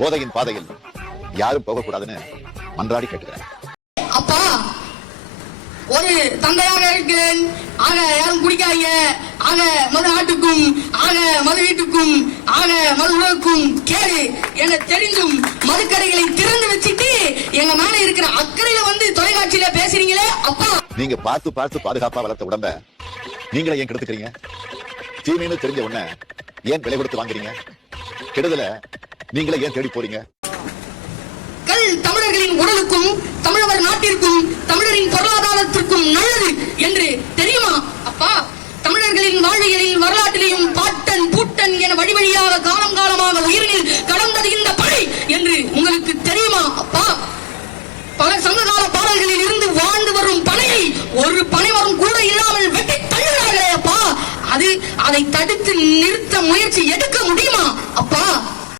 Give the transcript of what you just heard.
போதையின் பாதையில் யாரும் போகக்கூடாதுன்னு மன்றாடி கேட்டுக்கிறேன். அப்பா, ஒரு தந்தையாக இருக்கிறேன். ஆக யாரும் குடிக்காதீங்க. ஆக மது நாட்டுக்கும், ஆக மது வீட்டுக்கும், ஆக மது உலகுக்கும் கேடு என தெரிந்தும் மதுக்கடைகளை திறந்து வச்சுட்டு எங்க மேல இருக்கிற அக்கறையில வந்து தொலைக்காட்சியில பேசுறீங்களே அப்பா. நீங்க பார்த்து பார்த்து பாதுகாப்பா வளர்த்த உடம்ப நீங்களே ஏன் கெடுத்துக்கிறீங்க? தீமைன்னு தெரிஞ்ச உடனே ஏன் விலை கொடுத்து வாங்குறீங்க? கெடுதல நீங்களே ஏன் தேடி போறீங்க? தமிழர்களின் உடலுக்கும், தமிழர் நாட்டிற்கும், தமிழரின் பொருளாதாரத்திற்கும் நல்லது என்று தெரியுமா அப்பா? தமிழர்களின் வாழ்வியலில், வரலாற்றிலையும் பாட்டன் பூட்டன் என வழி வழியாக காலம் காலமாக உயிரில் கடந்தது இந்த படை என்று உங்களுக்கு தெரியுமா அப்பா? பல சங்ககால பாடல்களில் இருந்து வாழ்ந்து வரும் பனையை ஒரு பனைவரும் கூட இல்லாமல் வெட்டி தள்ளுகிறார்களே அப்பா. அதை தடுத்து நிறுத்த முயற்சி எடுக்க முடியுமா அப்பா?